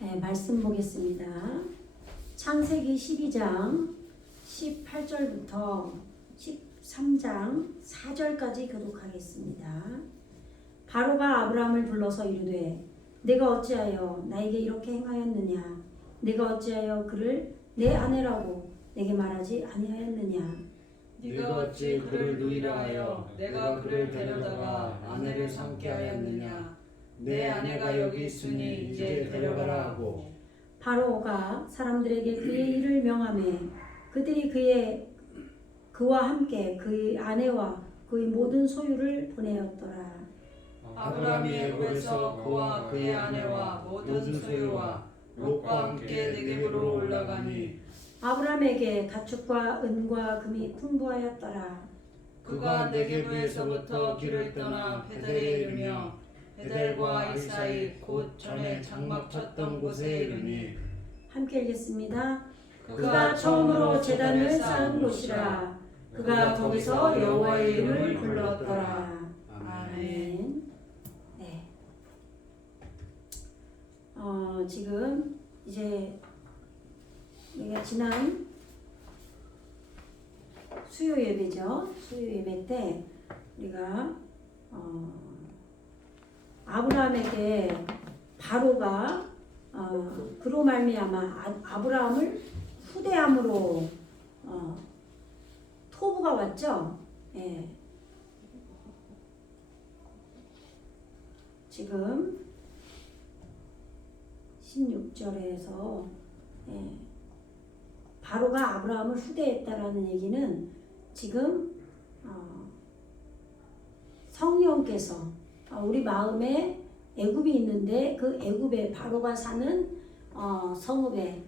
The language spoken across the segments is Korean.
네, 말씀 보겠습니다. 창세기 12장 18절부터 13장 4절까지 교독하겠습니다. 바로가 아브라함을 불러서 이르되 내가 어찌하여 나에게 이렇게 행하였느냐? 내가 어찌하여 그를 내 아내라고 내게 말하지 아니하였느냐? 네가 어찌 그를 누이라 하여 내가 그를 데려다가 아내를 삼게 하였느냐? 내 아내가 여기 있으니 이제 데려가라 하고. 바로가 사람들에게 그의 일을 명하매 그들이 그와 함께 그의 아내와 그의 모든 소유를 보내었더라. 아브라함이 애굽에서 그와 그의 아내와 모든 소유와 롯과 함께 네겝으로 올라가니 아브라함에게 가축과 은과 금이 풍부하였더라. 그가 네겝에서부터 길을 떠나 베델에 이르며 베델과 아이 사이 곧 전에 장막 쳤던 곳에 이르니. 함께 읽겠습니다. 그가 처음으로 제단을 쌓은 곳이라. 그가 거기서 여호와의 이름을 불렀더라. 아멘. 네. 지금 이제 우리가 지난 수요 예배죠. 수요 예배 때 우리가 아브라함에게 바로가 그로 말미암아 아브라함을 후대함으로 토부가 왔죠. 예. 지금 16절에서 바로가 아브라함을 후대했다라는 얘기는 지금 성령께서 우리 마음에 애굽이 있는데 그 애굽에 바로가 사는 성읍에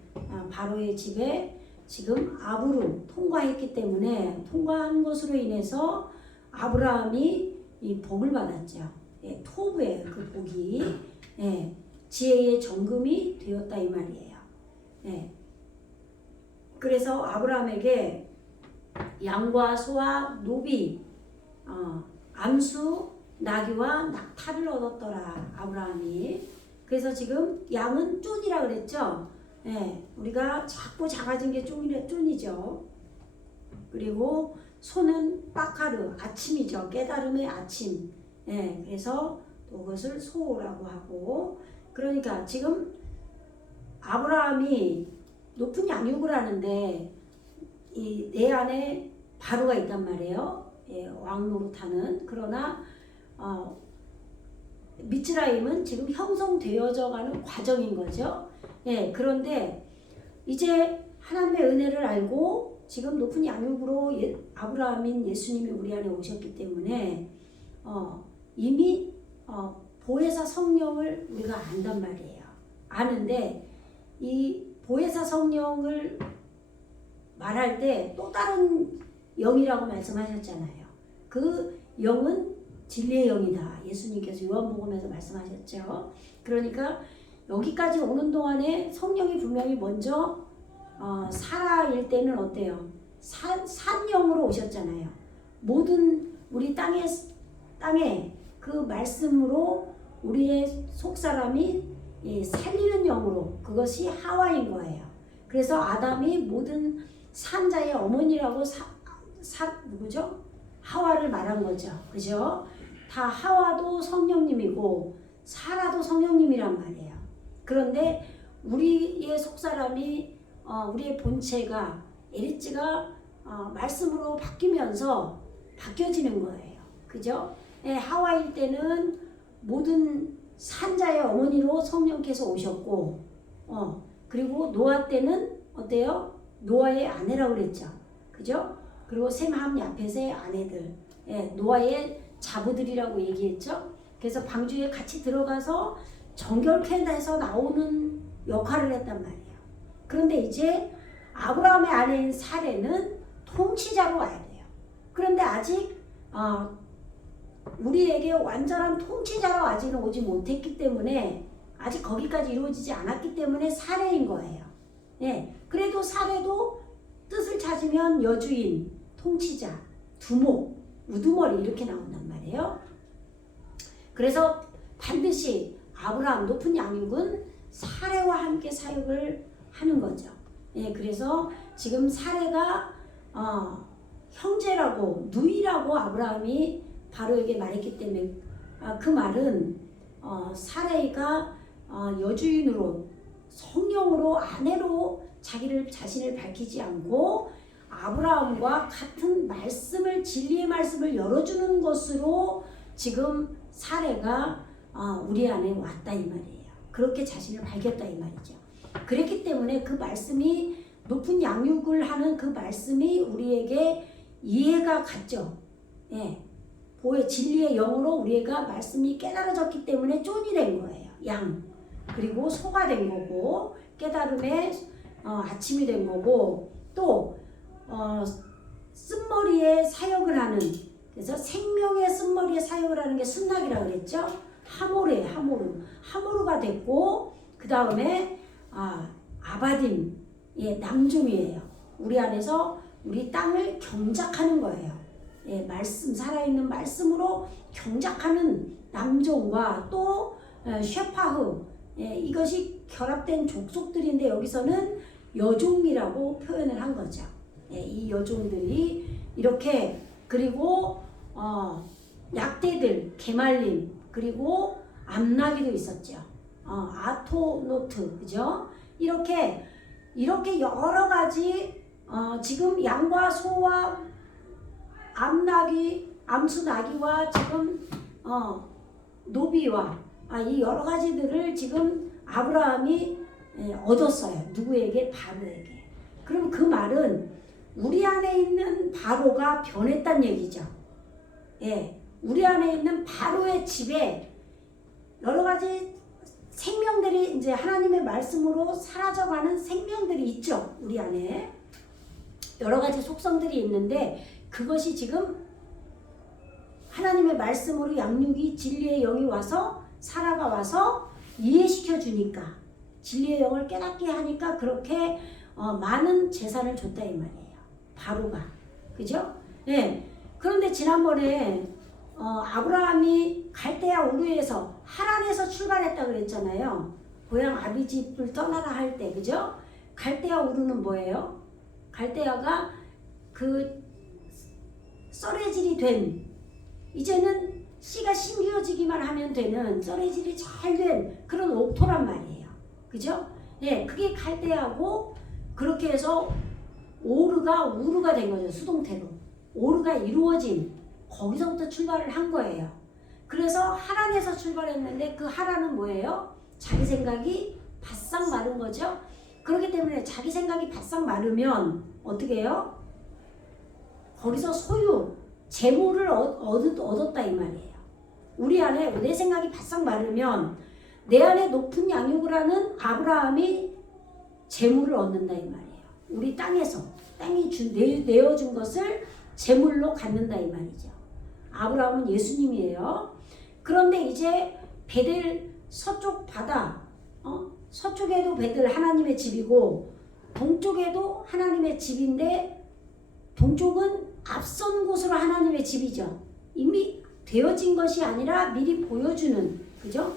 바로의 집에 지금 압으로 통과했기 때문에 통과한 것으로 인해서 아브라함이 이 복을 받았죠. 토부의 그 복이 지혜의 정금이 되었다 이 말이에요. 그래서 아브라함에게 양과 소와 노비, 암수, 나귀와 낙타를 얻었더라. 아브라함이. 그래서 지금 양은 쫀이라 그랬죠. 우리가 자꾸 작아진 게 쫀이죠. 그리고 소는 빠카르, 아침이죠. 깨달음의 아침. 그래서 또 그것을 소라고 하고. 그러니까 지금 아브라함이 높은 양육을 하는데 이 내 안에 바로가 있단 말이에요. 왕 노릇하는. 그러나 미츠라임은 지금 형성되어져 가는 과정인 거죠. 그런데 이제 하나님의 은혜를 알고 지금 높은 양육으로 아브라함인 예수님이 우리 안에 오셨기 때문에 이미 보혜사 성령을 우리가 안단 말이에요. 아는데 이 보혜사 성령을 말할 때 또 다른 영이라고 말씀하셨잖아요. 그 영은 진리의 영이다. 예수님께서 요한복음에서 말씀하셨죠. 그러니까 여기까지 오는 동안에 성령이 분명히 먼저 사라일 때는 어때요? 산영으로 오셨잖아요. 모든 우리 땅에 그 말씀으로 우리의 속사람이 살리는 영으로 그것이 하와인 거예요. 그래서 아담이 모든 산자의 어머니라고 누구죠? 하와를 말한 거죠. 그죠? 다 하와도 성령님이고 사라도 성령님이란 말이에요. 그런데 우리의 속사람이 우리의 본체가 에리츠가 말씀으로 바뀌면서 바뀌어지는 거예요. 그죠? 하와일 때는 모든 산자의 어머니로 성령께서 오셨고 그리고 노아 때는 어때요? 노아의 아내라고 그랬죠. 그죠? 그리고 셈, 함, 야펫의 아내들, 노아의 자부들이라고 얘기했죠. 그래서 방주에 같이 들어가서 정결케 해서 나오는 역할을 했단 말이에요. 그런데 이제 아브라함의 아내인 사레는 통치자로 와야 돼요. 그런데 아직 우리에게 완전한 통치자로 아직은 오지 못했기 때문에 아직 거기까지 이루어지지 않았기 때문에 사레인 거예요. 그래도 사례도 뜻을 찾으면 여주인, 통치자, 두목, 우두머리 이렇게 나온단 말이에요. 그래서 반드시 아브라함 높은 양육은 사례와 함께 사역을 하는 거죠. 예, 그래서 지금 사례가 형제라고 누이라고 아브라함이 바로에게 말했기 때문에 그 말은 사레가 여주인으로 성령으로 아내로 자신을 밝히지 않고 아브라함과 같은 말씀을 진리의 말씀을 열어주는 것으로 지금 사레가 우리 안에 왔다 이 말이에요. 그렇게 자신을 밝혔다 이 말이죠. 그랬기 때문에 그 말씀이 높은 양육을 하는 그 말씀이 우리에게 이해가 갔죠. 예. 보혜 진리의 영으로 우리가 말씀이 깨달아졌기 때문에 쫀이 된 거예요. 양. 그리고 소가 된 거고 깨달음의 아침이 된 거고 또 쓴머리에 사역을 하는 그래서 생명의 쓴머리에 사역을 하는 게 순낙이라고 그랬죠. 하모르가 됐고 그 다음에 아바딤 예, 남종이에요. 우리 안에서 우리 땅을 경작하는 거예요. 예, 말씀 살아있는 말씀으로 경작하는 남종과 또 쉐파흐 예, 이것이 결합된 족속들인데 여기서는 여종이라고 표현을 한 거죠. 예, 이 여종들이 이렇게 그리고 약대들 게말림 그리고 암나기도 있었죠. 아토노트 그죠? 이렇게 여러 가지 지금 양과 소와 암나기 암수나기와 지금 노비와 이 여러 가지들을 지금 아브라함이 얻었어요. 누구에게? 바로에게. 그럼 그 말은 우리 안에 있는 바로가 변했단 얘기죠. 예, 우리 안에 있는 바로의 집에 여러 가지 생명들이 이제 하나님의 말씀으로 사라져가는 생명들이 있죠. 우리 안에 여러 가지 속성들이 있는데 그것이 지금 하나님의 말씀으로 양육이 진리의 영이 와서 사라가 와서 이해시켜 주니까 진리의 영을 깨닫게 하니까 그렇게 많은 재산을 줬다 이 말이에요. 바로가 그죠? 네. 그런데 지난번에 아브라함이 갈대아 우르에서 하란에서 출발했다 그랬잖아요. 고향 아비집을 떠나라 할 때 그죠? 갈대아 우르는 뭐예요? 갈대아가 그 썰해질이 된 이제는 씨가 심겨지기만 하면 되는 썰해질이 잘 된 그런 옥토란 말이에요. 그죠? 네, 그게 갈대아고 그렇게 해서 우르가 된 거죠. 수동태로. 오르가 이루어진 거기서부터 출발을 한 거예요. 그래서 하란에서 출발했는데 그 하란은 뭐예요? 자기 생각이 바싹 마른 거죠. 그렇기 때문에 자기 생각이 바싹 마르면 어떻게 해요? 거기서 소유, 재물을 얻었다 이 말이에요. 우리 안에 내 생각이 바싹 마르면 내 안에 높은 양육을 하는 아브라함이 재물을 얻는다 이 말이에요. 우리 땅에서 땅이 내어준 것을 재물로 갖는다 이 말이죠. 아브라함은 예수님이에요. 그런데 이제 베델 서쪽 바다, 서쪽에도 베델 하나님의 집이고 동쪽에도 하나님의 집인데 동쪽은 앞선 곳으로 하나님의 집이죠. 이미 되어진 것이 아니라 미리 보여주는 그죠?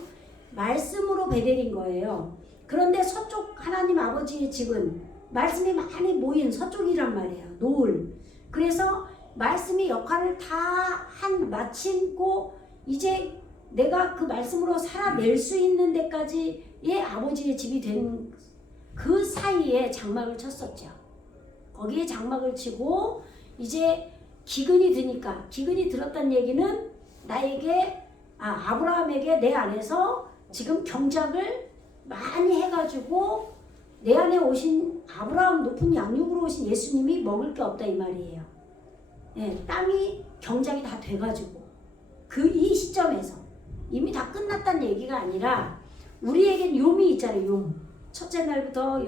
말씀으로 베델인 거예요. 그런데 서쪽 하나님 아버지의 집은 말씀이 많이 모인 서쪽이란 말이에요. 노을. 그래서 말씀이 역할을 다 마치고 이제 내가 그 말씀으로 살아낼 수 있는 데까지의 아버지의 집이 된 그 사이에 장막을 쳤었죠. 거기에 장막을 치고 이제 기근이 드니까 기근이 들었다는 얘기는 나에게 아브라함에게 내 안에서 지금 경작을 많이 해가지고 내 안에 오신 아브라함 높은 양육으로 오신 예수님이 먹을 게 없다 이 말이에요. 예, 땅이 경작이 다 돼가지고 이 시점에서 이미 다 끝났다는 얘기가 아니라 우리에겐 욤이 있잖아요. 욤. 첫째 날부터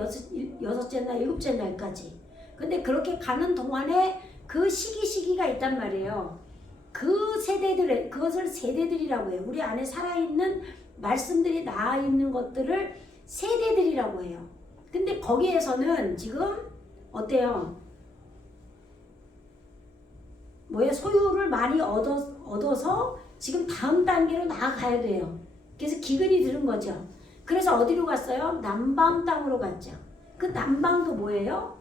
여섯째 날, 일곱째 날까지. 근데 그렇게 가는 동안에 그 시기가 있단 말이에요. 그 세대들, 그것을 세대들이라고 해요. 우리 안에 살아있는 말씀들이 나아 있는 것들을 세대들이라고 해요. 근데 거기에서는 지금 어때요? 소유를 많이 얻어서 지금 다음 단계로 나아가야 돼요. 그래서 기근이 들은 거죠. 그래서 어디로 갔어요? 남방 땅으로 갔죠. 그 남방도 뭐예요?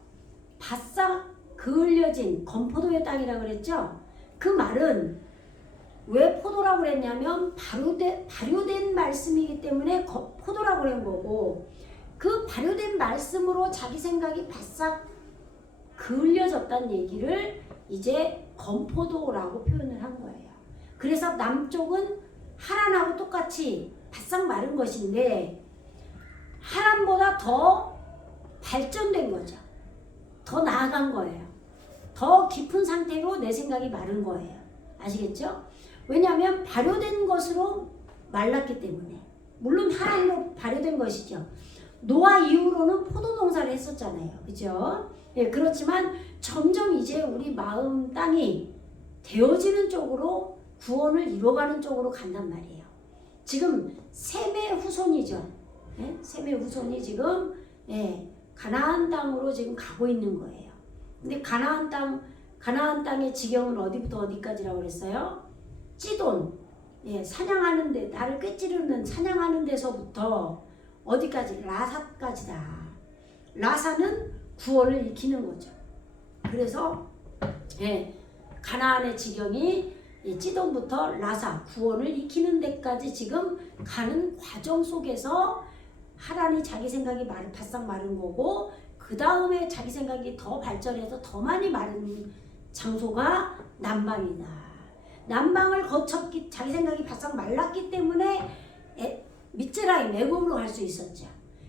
바싹 그을려진 건포도의 땅이라고 그랬죠. 그 말은 왜 포도라고 그랬냐면 발효된 말씀이기 때문에 포도라고 그런 거고, 그 발효된 말씀으로 자기 생각이 바싹 그을려졌다는 얘기를 이제 건포도라고 표현을 한 거예요. 그래서 남쪽은 하란하고 똑같이 바싹 마른 것인데 하란보다 더 발전된 거죠. 더 나아간 거예요. 더 깊은 상태로 내 생각이 마른 거예요. 아시겠죠? 왜냐하면 발효된 것으로 말랐기 때문에. 물론 하란도 발효된 것이죠. 노아 이후로는 포도 농사를 했었잖아요. 그죠? 예, 그렇지만 점점 이제 우리 마음 땅이 되어지는 쪽으로 구원을 이루어가는 쪽으로 간단 말이에요. 지금 셈의 후손이죠. 예? 셈의 후손이 지금 가나안 땅으로 지금 가고 있는 거예요. 근데 가나안 땅의 지경은 어디부터 어디까지라고 그랬어요? 찌돈, 사냥하는 데, 나를 꿰찌르는 사냥하는 데서부터 어디까지? 라사까지다. 라사는 구원을 익히는 거죠. 그래서 가나안의 지경이 찌돈부터 라사, 구원을 익히는 데까지 지금 가는 과정 속에서 하란이 자기 생각이 바싹 마른 거고, 그 다음에 자기 생각이 더 발전해서 더 많이 마른 장소가 남방이다. 남방을 거쳤기, 자기 생각이 바싹 말랐기 때문에 미츠라임, 애굽으로 갈 수 있었죠.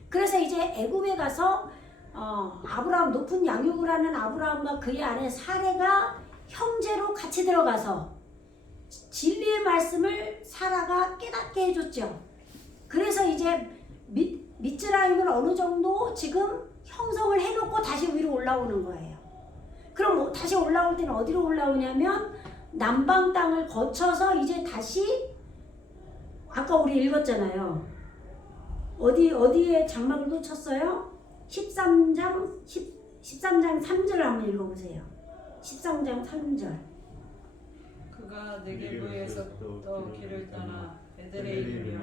그래서 이제 애굽에 가서 아브라함, 높은 양육을 하는 아브라함과 그의 아내 사레가 형제로 같이 들어가서 진리의 말씀을 사라가 깨닫게 해줬죠. 그래서 이제 미츠라임을 어느 정도 지금 형성을 해놓고 다시 위로 올라오는 거예요. 그럼 다시 올라올 때는 어디로 올라오냐면 남방 땅을 거쳐서 이제 다시, 아까 우리 읽었잖아요. 어디에 장막을 놓쳤어요? 13장 3절을 한번 읽어보세요. 13장 3절. 그가 네게부에서부터 길을 떠나 베델에 이르며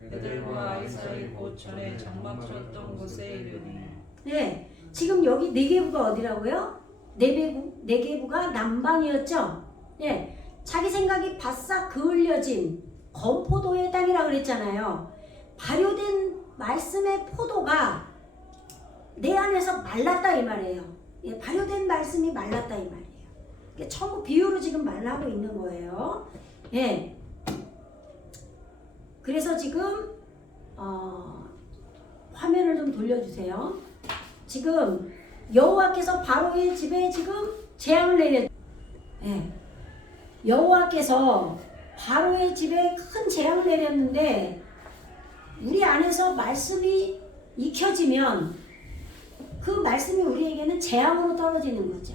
베델과 아이 사이 곧 전에 장막 쳤던 곳에 이르니. 네, 지금 여기 네게부가 어디라고요? 네게부가 남방이었죠. 네, 자기 생각이 바싹 그을려진 건포도의 땅이라고 그랬잖아요. 발효된 말씀의 포도가 내 안에서 말랐다 이 말이에요. 발효된 말씀이 말랐다 이 말이에요. 전부 비유로 지금 말하고 있는 거예요. 그래서 지금 화면을 좀 돌려주세요. 지금 여호와께서 바로의 집에 지금 재앙을 내렸. 여호와께서 바로의 집에 큰 재앙을 내렸는데 우리 안에서 말씀이 익혀지면 그 말씀이 우리에게는 재앙으로 떨어지는 거죠.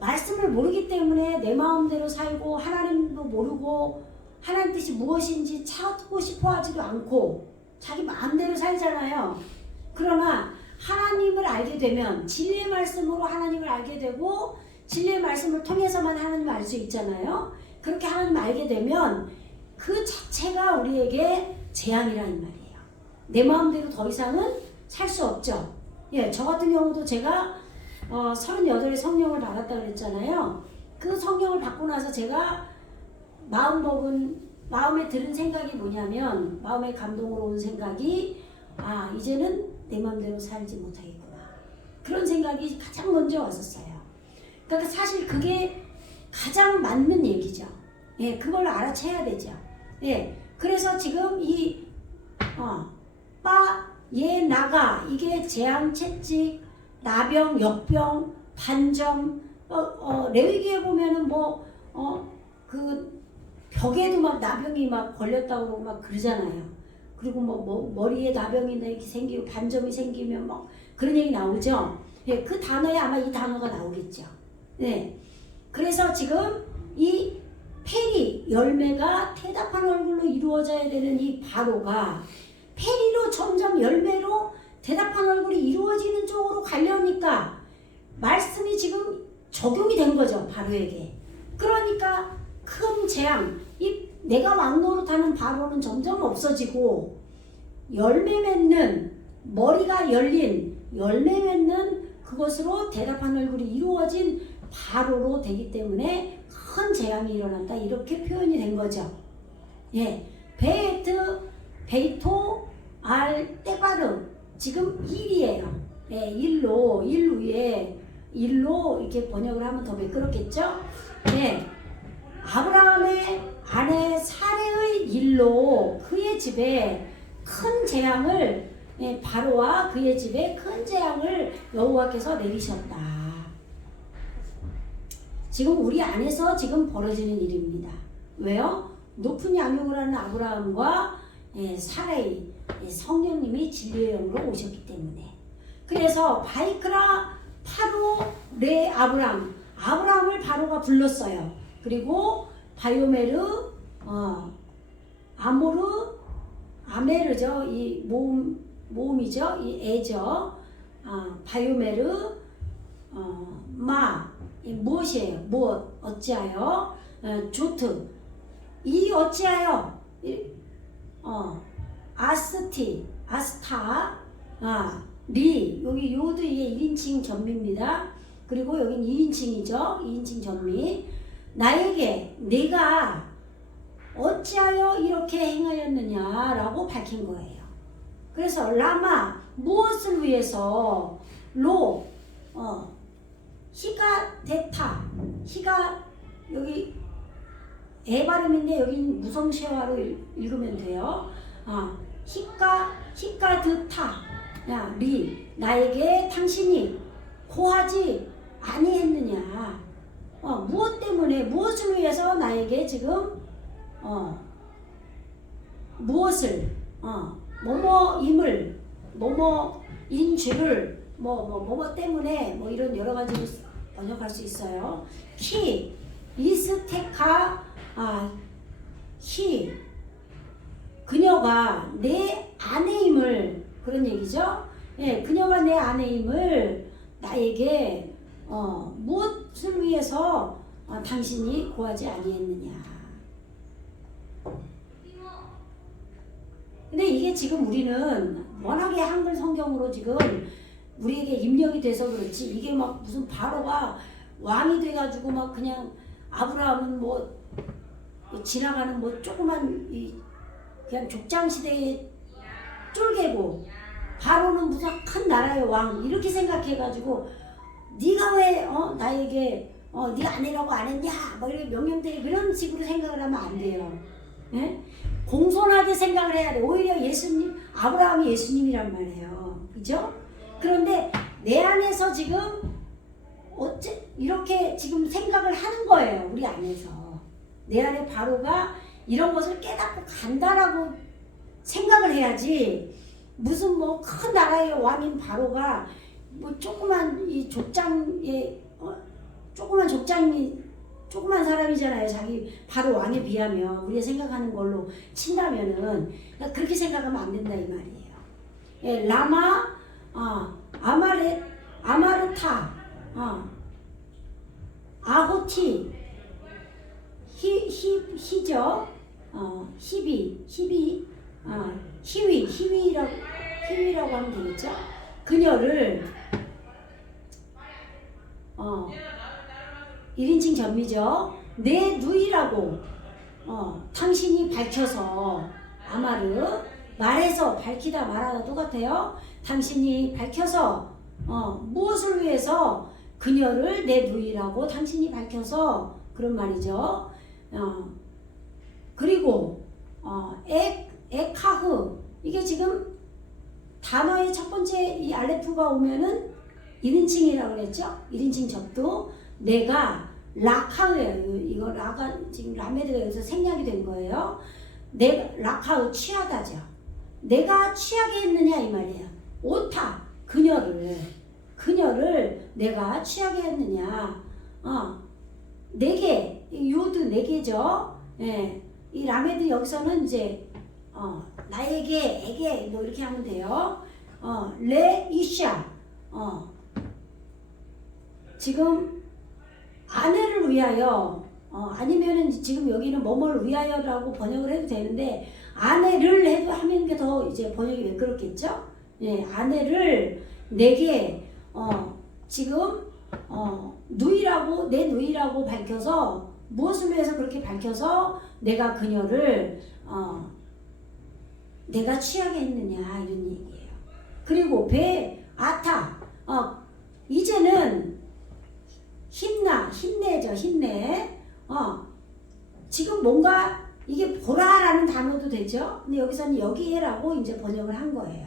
말씀을 모르기 때문에 내 마음대로 살고 하나님도 모르고 하나님 뜻이 무엇인지 찾고 싶어 하지도 않고 자기 마음대로 살잖아요. 그러나 하나님을 알게 되면 진리의 말씀으로 하나님을 알게 되고 진리의 말씀을 통해서만 하나님을 알 수 있잖아요. 그렇게 하나님을 알게 되면 그 자체가 우리에게 재앙이라 이 말이에요. 내 마음대로 더 이상은 살 수 없죠. 저 같은 경우도 제가 38의 성령을 받았다 그랬잖아요. 그 성령을 받고 나서 제가 마음에 드는 생각이 뭐냐면, 마음의 감동으로 온 생각이 이제는 내 마음대로 살지 못하겠구나. 그런 생각이 가장 먼저 왔었어요. 그러니까 사실 그게 가장 맞는 얘기죠. 그걸 알아채야 되죠. 그래서 지금 이 나가, 이게 재앙, 채찍, 나병, 역병, 반점, 레위기에 보면은 그 벽에도 막 나병이 막 걸렸다고 그러고 막 그러잖아요. 그리고 머리에 나병이 이렇게 생기고 반점이 생기면 막 그런 얘기 나오죠. 그 단어에 아마 이 단어가 나오겠죠. 그래서 지금 이 페리 열매가 대답한 얼굴로 이루어져야 되는 이 바로가 페리로 점점 열매로 대답한 얼굴이 이루어지는 쪽으로 가려니까 말씀이 지금 적용이 된 거죠, 바로에게. 그러니까 큰 재앙, 이 내가 왕 노릇하는 바로는 점점 없어지고 열매 맺는 머리가 열린 열매 맺는 그것으로 대답하는 얼굴이 이루어진 바로로 되기 때문에 큰 재앙이 일어난다 이렇게 표현이 된 거죠. 예, 베이토 알 때바르 지금 일이에요. 예, 일로 일 위에 일로 이렇게 번역을 하면 더 매끄럽겠죠. 예, 아브라함의 아내 사레의 일로 그의 집에 큰 재앙을 바로와 그의 집에 큰 재앙을 여호와께서 내리셨다. 지금 우리 안에서 지금 벌어지는 일입니다. 왜요? 높은 양육을 하는 아브라함과 사라의 성령님이 진리의 영으로 오셨기 때문에. 그래서 바이크라 파로 레 아브라함을 바로가 불렀어요. 그리고 바요메르 아메르죠. 이 모음이죠. 이 애죠. 바요메르 무엇이에요? 무엇 어찌하여 조트 이 어찌하여 아스타 리 여기 요드의 1인칭 전미입니다. 그리고 여긴 2인칭이죠. 2인칭 전미 나에게 내가 어찌하여 이렇게 행하였느냐라고 밝힌 거예요. 그래서 라마 무엇을 위해서 히가 데타 히가 여기 애 발음인데 여긴 무성쉐화로 읽으면 돼요. 히가 드타 리 나에게 당신이 고하지 아니했느냐. 무엇 때문에 무엇을 위해서 나에게 지금 무엇을 뭐뭐임을 뭐뭐인 죄를 뭐뭐 때문에 뭐 이런 여러 가지로 번역할 수 있어요. 키 이스테카 히 그녀가 내 아내임을 그런 얘기죠. 예, 그녀가 내 아내임을 나에게 무엇을 위해서 당신이 고하지 아니했느냐. 근데 이게 지금 우리는 워낙에 한글 성경으로 지금 우리에게 입력이 돼서 그렇지 이게 막 무슨 바로가 왕이 돼가지고 막 그냥 아브라함은 뭐 지나가는 뭐 조그만 그냥 족장 시대의 쫄개고 바로는 무슨 큰 나라의 왕 이렇게 생각해가지고 네가 왜 나에게 네 아내라고 안 했냐 뭐 이렇게 명령되게 그런 식으로 생각을 하면 안 돼요. 예? 공손하게 생각을 해야 돼. 오히려 예수님 아브라함이 예수님이란 말이에요. 그죠? 그런데 내 안에서 지금 이렇게 지금 생각을 하는 거예요. 우리 안에서 내 안에 바로가 이런 것을 깨닫고 간다라고 생각을 해야지. 무슨 뭐 큰 나라의 왕인 바로가 뭐 조그만 이 족장에 조그만 사람이잖아요. 자기 바로 왕에 비하면 우리가 생각하는 걸로 친다면은 그렇게 생각하면 안 된다 이 말이에요. 예, 라마 아마르타 아호티 히죠. 히위라고 하면 되겠죠. 그녀를 1인칭 전미죠. 내 누이라고 당신이 밝혀서 아마르 말해서 밝히다 말하다 똑같아요. 당신이 밝혀서 무엇을 위해서 그녀를 내 누이라고 당신이 밝혀서 그런 말이죠. 그리고 에카흐 이게 지금 단어의 첫 번째 이 알레프가 오면은 1인칭이라고 그랬죠. 1인칭 접두 내가 락하우예요. 이거 라가 지금 라메드가 여기서 생략이 된 거예요. 락하우 취하다죠. 내가 취하게 했느냐 이 말이에요. 오타 그녀를 내가 취하게 했느냐. 네개 요드 네 개죠. 예, 이 라메드 여기서는 이제 나에게 에게 뭐 이렇게 하면 돼요. 레 이샤 지금 아내를 위하여 아니면은 지금 여기는 뭐뭐를 위하여라고 번역을 해도 되는데 아내를 해도 하면 게 더 이제 번역이 왜 그렇겠죠? 예, 아내를 내게 지금 누이라고 내 누이라고 밝혀서 무엇을 위해서 그렇게 밝혀서 내가 그녀를 내가 취하게 했느냐 이런 얘기예요. 그리고 아타 이제는 힘내죠. 지금 뭔가 이게 보라라는 단어도 되죠. 근데 여기서는 여기에라고 이제 번역을 한 거예요.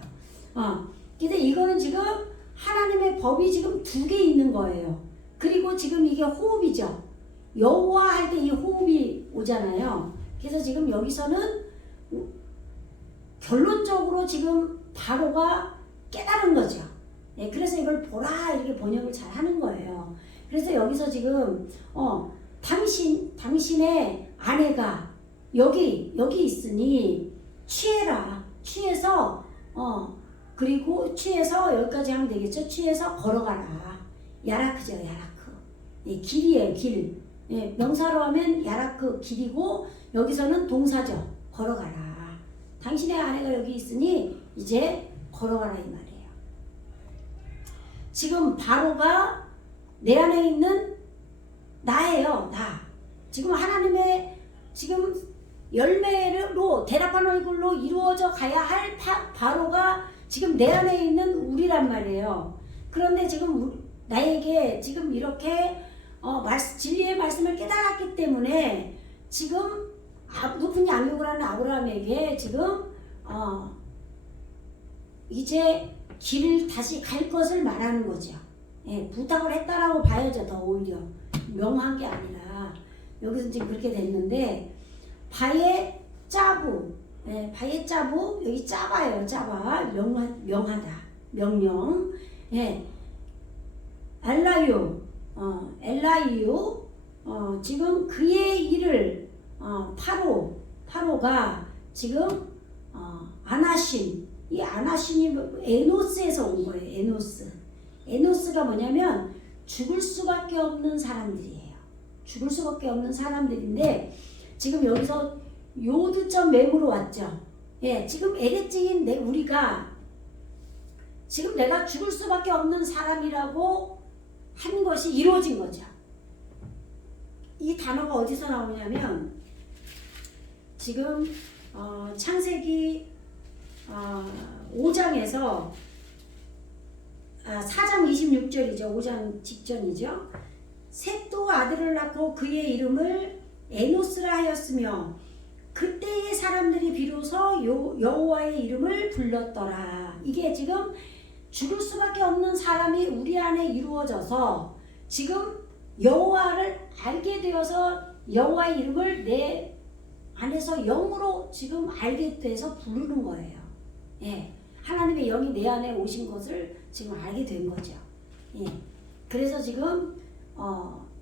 근데 이거는 지금 하나님의 법이 지금 두 개 있는 거예요. 그리고 지금 이게 호흡이죠. 여호와 할 때 이 호흡이 오잖아요. 그래서 지금 여기서는 결론적으로 지금 바로가 깨달은 거죠. 네, 그래서 이걸 보라 이렇게 번역을 잘 하는 거예요. 그래서 여기서 지금 당신의 아내가 여기 있으니 취해라. 취해서 그리고 취해서 여기까지 하면 되겠죠. 취해서 걸어가라. 야라크죠. 야라크. 예, 길이에요. 길. 예, 명사로 하면 야라크 길이고 여기서는 동사죠. 걸어가라. 당신의 아내가 여기 있으니 이제 걸어가라 이 말이에요. 지금 바로가 내 안에 있는 나예요. 나. 지금 하나님의 지금 열매로 대답하는 얼굴로 이루어져 가야 할 바로가 지금 내 안에 있는 우리란 말이에요. 그런데 지금 나에게 지금 이렇게 진리의 말씀을 깨달았기 때문에 지금 높은 양육을 하는 아브라함에게 지금 이제 길을 다시 갈 것을 말하는 거죠. 예, 부탁을 했다라고 봐야죠. 더 오히려 명한 게 아니라 여기서 지금 그렇게 됐는데 바에 짜부, 예, 바에 짜부 여기 짜바예요. 짜바 명하다 명령. 예, 엘라이유 지금 그의 일을 파로가 지금 아나신 이 아나신이 에노스에서 온 거예요. 에노스가 뭐냐면 죽을 수밖에 없는 사람들이에요. 죽을 수밖에 없는 사람들인데 지금 여기서 요드점 맴으로 왔죠. 예, 지금 에레찌인 우리가 지금 내가 죽을 수밖에 없는 사람이라고 한 것이 이루어진 거죠. 이 단어가 어디서 나오냐면 지금 창세기 5장에서 4장 26절이죠. 5장 직전이죠. 셋도 아들을 낳고 그의 이름을 에노스라 하였으며 그때의 사람들이 비로소 여호와의 이름을 불렀더라. 이게 지금 죽을 수밖에 없는 사람이 우리 안에 이루어져서 지금 여호와를 알게 되어서 여호와의 이름을 내 안에서 영으로 지금 알게 돼서 부르는 거예요. 예, 하나님의 영이 내 안에 오신 것을 지금 알게 된 거죠. 예, 그래서 지금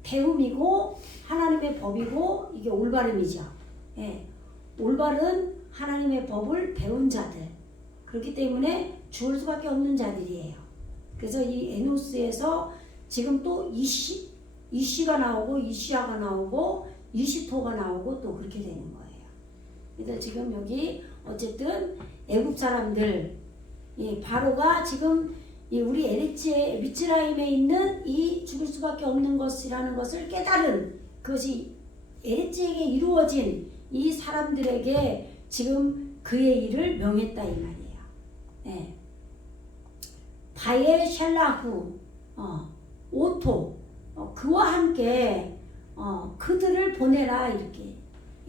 배움이고 하나님의 법이고 이게 올바름이죠. 예, 올바른 하나님의 법을 배운 자들. 그렇기 때문에 죽을 수밖에 없는 자들이에요. 그래서 이 에노스에서 지금 또 이시가 나오고 이시아가 나오고 이시토가 나오고 또 그렇게 되는 거예요. 그래서 지금 여기 어쨌든 애굽 사람들 바로가 지금 우리 에레치의 미츠라임에 있는 이 죽을 수밖에 없는 것이라는 것을 깨달은 그것이 에레치에게 이루어진 이 사람들에게 지금 그의 일을 명했다 이 말이에요. 예. 바에 샬라후 오토 그와 함께 그들을 보내라 이렇게.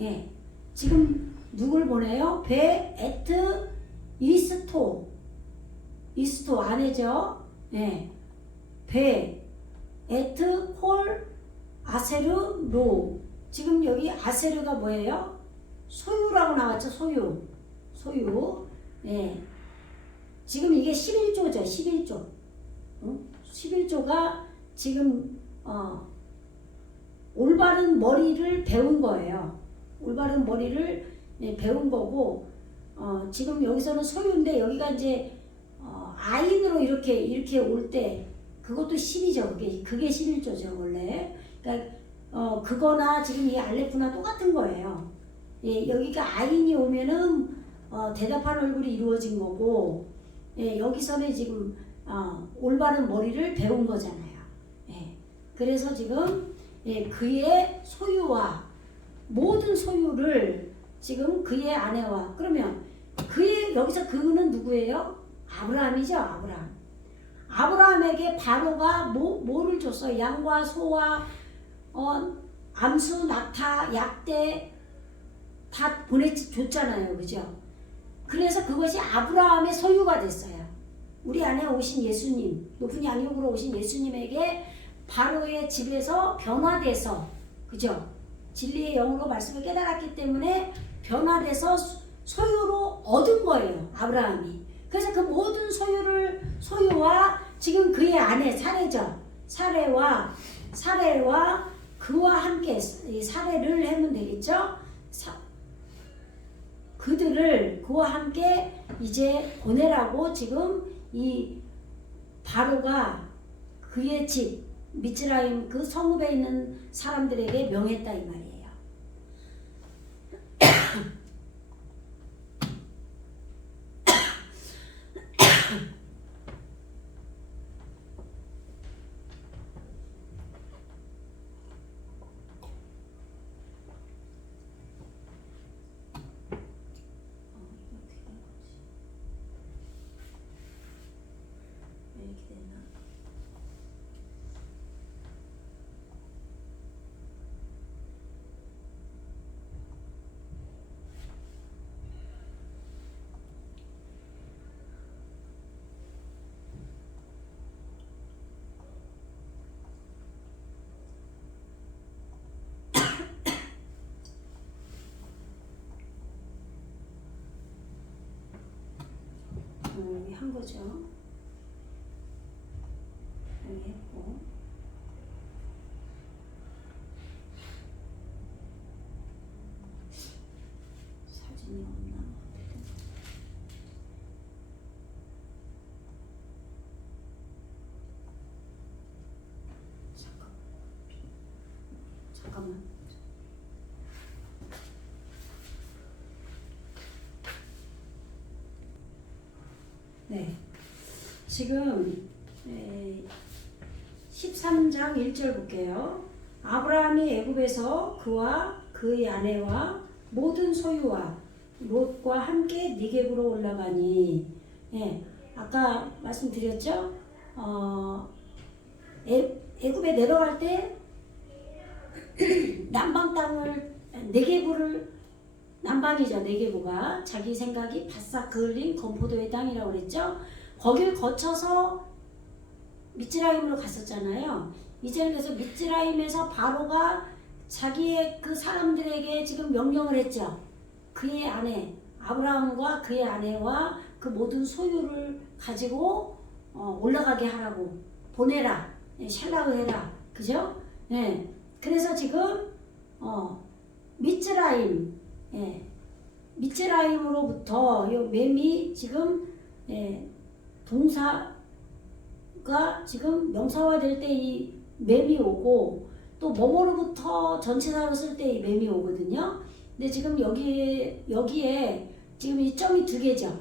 예. 지금 누굴 보내요? 에트 이스토 아내죠. 예. 에트 콜 아세르 로. 지금 여기 아세르가 뭐예요? 소유라고 나왔죠. 소유. 예. 지금 이게 11조죠. 11조. 11조가 지금 올바른 머리를 배운 거예요. 올바른 머리를 배운 거고 지금 여기서는 소유인데 여기가 이제 아인으로 이렇게 올 때 그것도 10이죠. 그게 11조죠 원래. 그러니까 그거나 지금 이 알레프나 똑같은 거예요. 예, 여기가 아인이 오면은 대답하는 얼굴이 이루어진 거고, 예, 여기서는 지금 올바른 머리를 배운 거잖아요. 예, 그래서 지금 예, 그의 소유와 모든 소유를 지금 그의 아내와 그러면 그의 여기서 그는 누구예요? 아브라함이죠. 아브라함에게 바로가 뭐를 줬어요? 양과 소와 암수, 낙타, 약대 다 줬잖아요. 그죠? 그래서 그것이 아브라함의 소유가 됐어요. 우리 안에 오신 예수님, 높은 양육으로 오신 예수님에게 바로의 집에서 변화돼서, 그죠? 진리의 영으로 말씀을 깨달았기 때문에 변화돼서 소유로 얻은 거예요. 아브라함이. 그래서 그 모든 소유와 지금 그의 아내 사레죠. 사레와 그와 함께 사레를 하면 되겠죠. 그들을 그와 함께 이제 보내라고 지금 이 바로가 그의 집 미츠라임 그 성읍에 있는 사람들에게 명했다 이 말이에요. 여기 한 거죠. 여기 했고. 사진이 없나? 잠깐만. 네. 지금 13장 1절 볼게요. 아브라함이 애굽에서 그와 그의 아내와 모든 소유와 롯과 함께 네겝으로 올라가니, 예, 아까 말씀드렸죠. 애굽에 내려갈 때 남방 땅을 네겝을 남방이죠. 네겝가 자기 생각이 바싹 그을린 건포도의 땅이라고 그랬죠. 거길 거쳐서 미츠라임으로 갔었잖아요. 이제 그래서 미츠라임에서 바로가 자기의 그 사람들에게 지금 명령을 했죠. 그의 아내 아브라함과 그의 아내와 그 모든 소유를 가지고 올라가게 하라고 보내라. 샬라흐 해라. 그죠? 네. 그래서 지금 미츠라임 미츠라임으로부터 이 맴이 지금 동사가 지금 명사화될 때 이 맴이 오고 또 뭐뭐로부터 전치사로 쓸 때 이 맴이 오거든요. 근데 지금 여기에 지금 이 점이 두 개죠.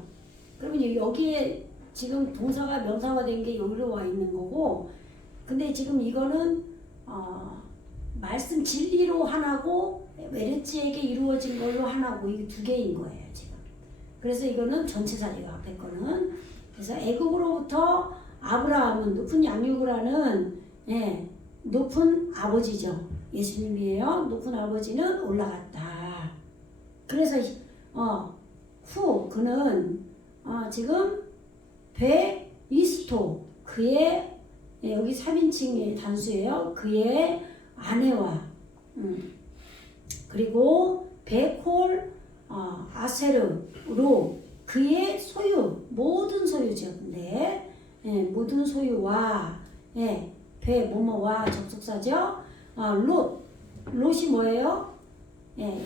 그러면 여기에 지금 동사가 명사화된 게 여기로 와 있는 거고, 근데 지금 이거는 말씀 진리로 하나고 메르츠에게 이루어진 걸로 하나고 이게 두 개인 거예요 지금. 그래서 이거는 전체사예요 앞에 거는. 그래서 애굽으로부터 아브라함은 높은 양육을 하는 높은 아버지죠. 예수님이에요. 높은 아버지는 올라갔다. 그래서 후 그는 지금 베이스토 그의 여기 3인칭의 단수예요. 그의 아내와 그리고 베콜 아세르로 그의 소유 모든 소유죠. 근데 모든 소유와 베 뭐뭐와 접속사죠. 롯이 뭐예요?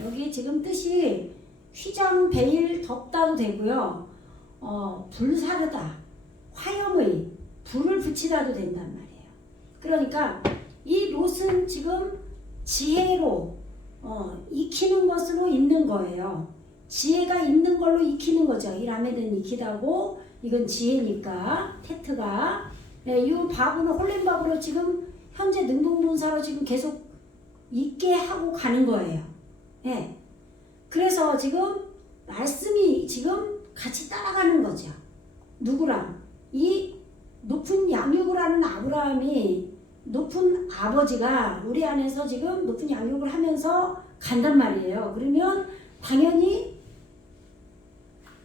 여기 지금 뜻이 휘장 베일 덮다도 되고요. 불사르다 화염의 불을 붙이다도 된단 말이에요. 그러니까 이 롯은 지금 지혜로 익히는 것으로 있는 거예요. 지혜가 있는 걸로 익히는 거죠. 이 라메드는 익히다고 이건 지혜니까 테트가 이 바브는 홀렘바브로 지금 현재 능동분사로 지금 계속 있게 하고 가는 거예요. 예. 그래서 지금 말씀이 지금 같이 따라가는 거죠. 누구랑? 이 높은 양육을 하는 아브라함이 높은 아버지가 우리 안에서 지금 높은 양육을 하면서 간단 말이에요. 그러면 당연히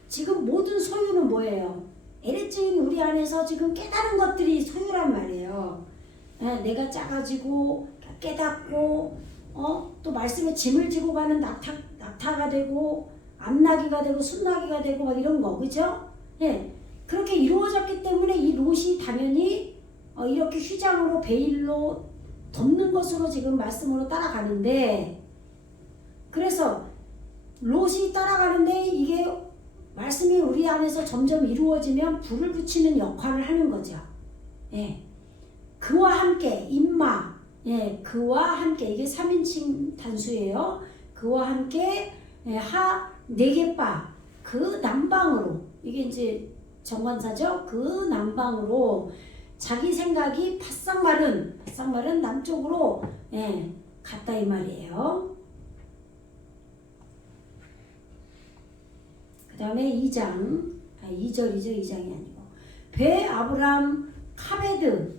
지금 모든 소유는 뭐예요? 에레츠인 우리 안에서 지금 깨달은 것들이 소유란 말이에요. 내가 작아지고 깨닫고 또 말씀에 짐을 지고 가는 낙타가 되고 암나기가 되고 순나기가 되고 막 이런 거 그죠? 예, 그렇게 이루어졌기 때문에 이 롯이 당연히 이렇게 휘장으로 베일로 덮는 것으로 지금 말씀으로 따라가는데 그래서 롯이 따라가는데 이게 말씀이 우리 안에서 점점 이루어지면 불을 붙이는 역할을 하는 거죠. 예. 그와 함께 임마 예, 그와 함께 이게 3인칭 단수예요. 그와 함께 네게바 그 남방으로 이게 이제 정관사죠. 그 남방으로 자기 생각이 바싹 마른 남쪽으로 갔다 이 말이에요. 그 다음에 2장 2절이죠. 2장이 아니고 배 아브람 카베드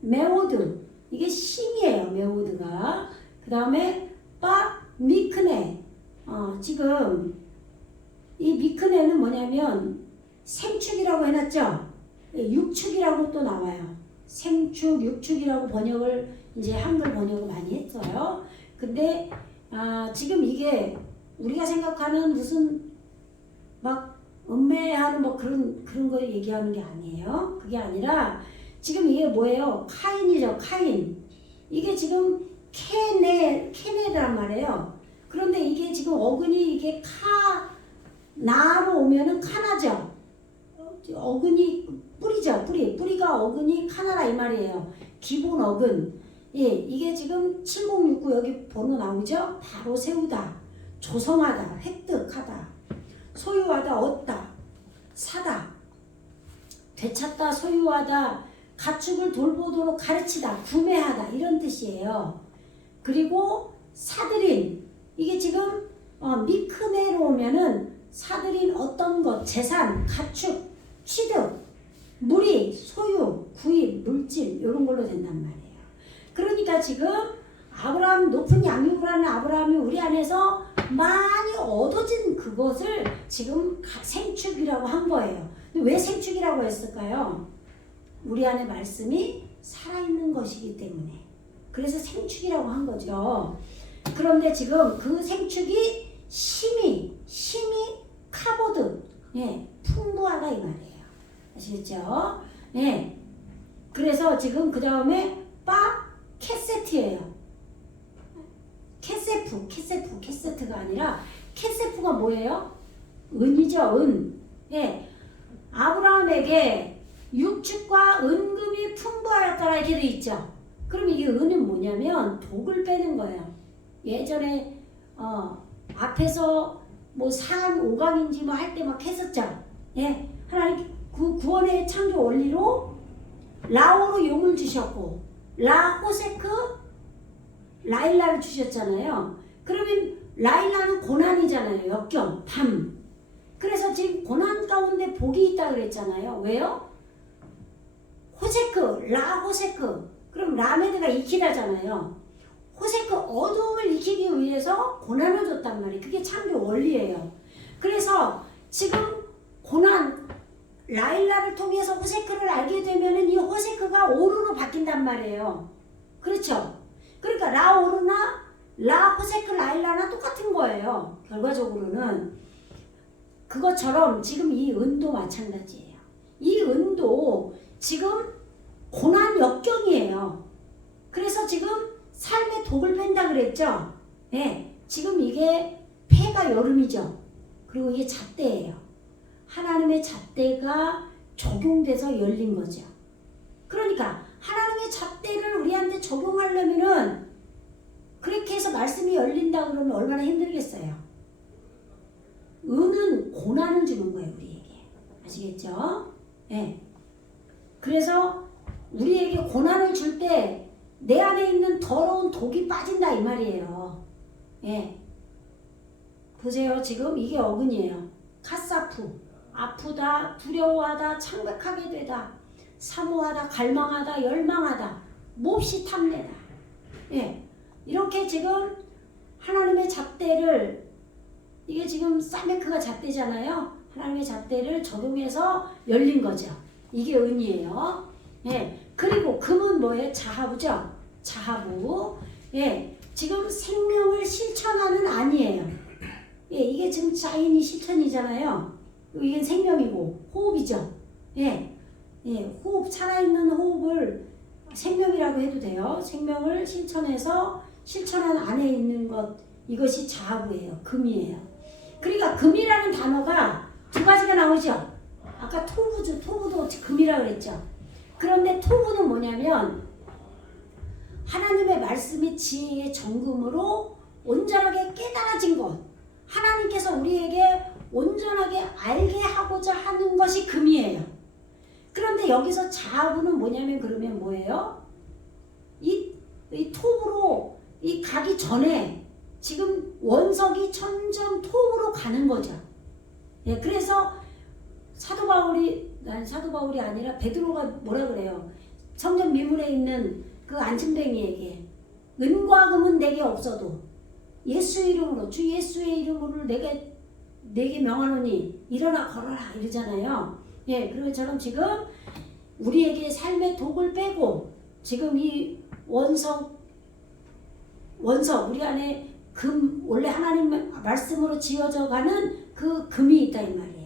메오드 이게 심이에요. 메오드가 그 다음에 빠 미크네 지금 이 미크네는 뭐냐면 생축이라고 해놨죠. 육축이라고 또 나와요. 생축, 육축이라고 번역을 이제 한글 번역을 많이 했어요. 근데 지금 이게 우리가 생각하는 무슨 막 음매하는 뭐 그런 거 얘기하는 게 아니에요. 그게 아니라 지금 이게 뭐예요? 카인이죠. 카인. 이게 지금 케네란 말이에요. 그런데 이게 지금 어근이 이게 나로 오면은 카나죠. 어근이 뿌리죠. 뿌리가 어근이 카나라 이 말이에요. 기본 어근. 예, 이게 지금 7069 여기 번호 나오죠? 바로 세우다, 조성하다, 획득하다, 소유하다, 얻다, 사다, 되찾다, 소유하다, 가축을 돌보도록 가르치다, 구매하다 이런 뜻이에요. 그리고 사들인 이게 지금 미크네로 오면은 사들인 어떤 것, 재산, 가축, 취득, 무리, 소유, 구입, 물질 이런 걸로 된단 말이에요. 그러니까 지금 아브라함 높은 양육을 하는 아브라함이 우리 안에서 많이 얻어진 그것을 지금 생축이라고 한 거예요. 왜 생축이라고 했을까요? 우리 안에 말씀이 살아있는 것이기 때문에 그래서 생축이라고 한 거죠. 그런데 지금 그 생축이 심이 카보드 풍부하다 이 말이에요. 아시겠죠? 네. 그래서 지금 그 다음에 캐세트예요. 캐세트가 아니라 캐세프가 뭐예요? 은이죠. 은. 예. 아브라함에게 육축과 은금이 풍부하였더라 이렇게 돼 있죠. 그럼 이게 은은 뭐냐면 독을 빼는 거예요. 예전에 앞에서 뭐 산 5강인지 뭐 할 때 막 했었죠. 예. 하나님 그 구원의 창조 원리로 라오로 용을 주셨고 라호세크 라일라를 주셨잖아요. 그러면 라일라는 고난이잖아요. 역경, 밤. 그래서 지금 고난 가운데 복이 있다 그랬잖아요. 왜요? 라호세크. 그럼 라메드가 익히다잖아요. 호세크 어둠을 익히기 위해서 고난을 줬단 말이에요. 그게 창조 원리예요. 그래서 지금 고난 라일라를 통해서 호세크를 알게 되면은 이 호세크가 오르로 바뀐단 말이에요. 그렇죠? 그러니까 라오르나 라호세크 라일라나 똑같은 거예요. 결과적으로는 그것처럼 지금 이 은도 마찬가지예요. 이 은도 지금 고난 역경이에요. 그래서 지금 삶의 독을 뺀다 그랬죠? 네, 지금 이게 폐가 여름이죠. 그리고 이게 잣대예요. 하나님의 잣대가 적용돼서 열린 거죠. 그러니까 하나님의 잣대를 우리한테 적용하려면은 그렇게 해서 말씀이 열린다 그러면 얼마나 힘들겠어요. 은은 고난을 주는 거예요, 우리에게. 아시겠죠? 예. 그래서 우리에게 고난을 줄 때 내 안에 있는 더러운 독이 빠진다 이 말이에요. 예. 보세요. 지금 이게 어근이에요. 카사프. 아프다, 두려워하다, 창백하게 되다, 사모하다, 갈망하다, 열망하다, 몹시 탐내다. 예. 이렇게 지금 하나님의 잣대를, 이게 지금 사메크가 잣대잖아요. 하나님의 잣대를 적용해서 열린 거죠. 이게 은이에요. 예. 그리고 금은 뭐예요? 자하부죠. 자하부. 예. 지금 생명을 실천하는 안이에요. 예. 이게 지금 자인이 실천이잖아요. 이게 생명이고 호흡이죠. 예. 예. 호흡, 살아있는 호흡을 생명이라고 해도 돼요. 생명을 실천한 안에 있는 것, 이것이 자하부예요. 금이에요. 그러니까 금이라는 단어가 두 가지가 나오죠. 아까 토부도 금이라고 그랬죠. 그런데 토부는 뭐냐면 하나님의 말씀이 지혜의 정금으로 온전하게 깨달아진 것, 하나님께서 우리에게 온전하게 알게 하고자 하는 것이 금이에요. 그런데 여기서 자하부는 뭐냐면 그러면 뭐예요? 이 톱으로 이 가기 전에 지금 원석이 점점 톱으로 가는 거죠. 예, 그래서 사도 바울이 아니라 베드로가 뭐라 그래요? 성전 미문에 있는 그 안침뱅이에게 은과 금은 내게 없어도 예수의 이름으로, 주 예수의 이름으로 내게 명하노니 일어나 걸어라 이러잖아요. 예, 그것처럼 지금 우리에게 삶의 독을 빼고 지금 이 원석 우리 안에 금, 원래 하나님 말씀으로 지어져 가는 그 금이 있다 이 말이에요.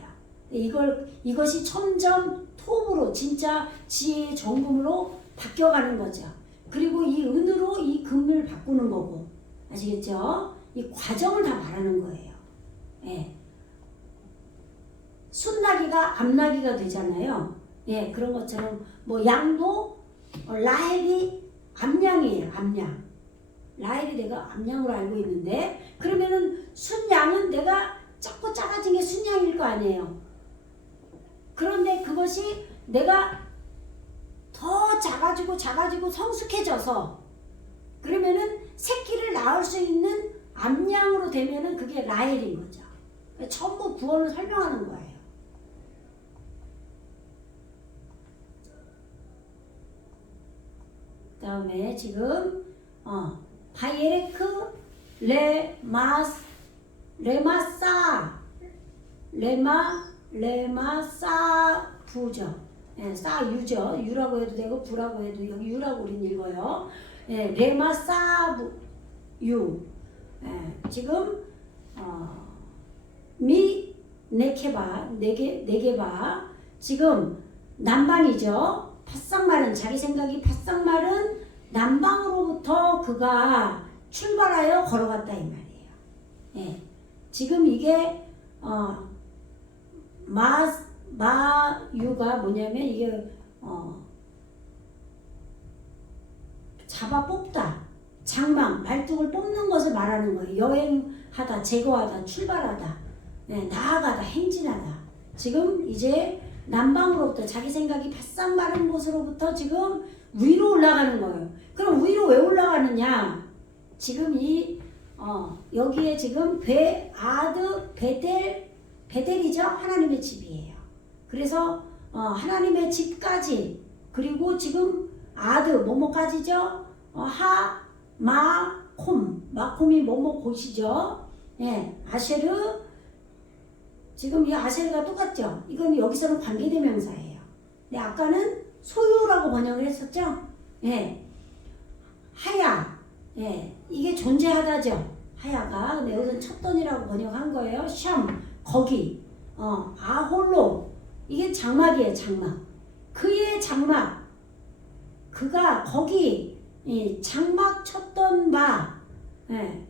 이것이 점점 톱으로 진짜 지혜의 정금으로 바뀌어가는 거죠. 그리고 이 은으로 이 금을 바꾸는 거고, 아시겠죠? 이 과정을 다 말하는 거예요. 예. 순나기가 암나기가 되잖아요. 예, 그런 것처럼 뭐 양도 라헬이 암양이에요. 암양. 라헬이 내가 암양으로 알고 있는데, 그러면은 순양은 내가 작고 작아진 게 순양일 거 아니에요. 그런데 그것이 내가 더 작아지고 성숙해져서 그러면은 새끼를 낳을 수 있는 암양으로 되면은 그게 라헬인 거죠. 전부 구원을 설명하는 거예요. 그 다음에 지금 바이에레크 레마사부죠. 예, 싸유죠. 유라고 해도 되고 부라고 해도, 여기 유라고 우린 읽어요. 예, 레마사부 유. 예, 지금 미 네게바 지금 남방이죠. 팥상마른, 자기 생각이 팥상마른 남방으로부터 그가 출발하여 걸어갔다 이 말이에요. 예, 지금 이게 마유가 뭐냐면 이게 잡아 뽑다, 장망, 말뚝을 뽑는 것을 말하는 거예요. 여행하다, 제거하다, 출발하다, 네, 나아가다, 행진하다. 지금 이제 남방으로부터 자기 생각이 바싹 마른 곳으로부터 지금 위로 올라가는 거예요. 그럼 위로 왜 올라가느냐? 지금 여기에 지금 베델이죠. 하나님의 집이에요. 그래서 하나님의 집까지, 그리고 지금 뭐뭐까지죠? 마콤이 뭐뭐 곳이죠. 예, 아쉐르. 지금 이 아쉐르가 똑같죠. 이건 여기서는 관계대명사예요. 근데 아까는 소유라고 번역을 했었죠. 예, 하야. 예, 이게 존재하다죠. 하야가. 근데 여기서는 쳤던이라고 번역한 거예요. 샴, 거기. 아홀로. 이게 장막이에요. 장막. 그의 장막. 그가 거기 장막 쳤던 바. 예.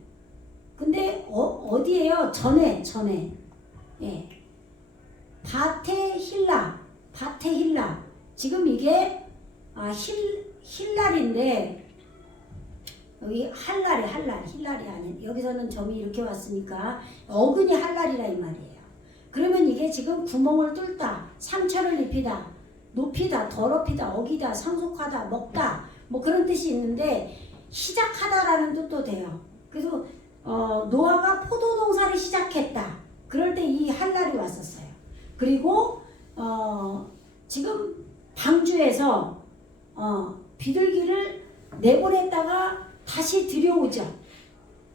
근데 어디예요? 전에. 예. 바테힐라. 지금 이게 힐랄인데 여기 할랄이 아닌 여기서는 점이 이렇게 왔으니까 어근이 할랄이라 이 말이에요. 그러면 이게 지금 구멍을 뚫다, 상처를 입히다, 높이다, 더럽히다, 어기다, 상속하다, 먹다 뭐 그런 뜻이 있는데 시작하다라는 뜻도 돼요. 그래서 노아가 포도 농사를 시작했다. 그럴 때 이 할랄이 왔었어요. 그리고 지금 방주에서 비둘기를 내보냈다가 다시 들여오죠.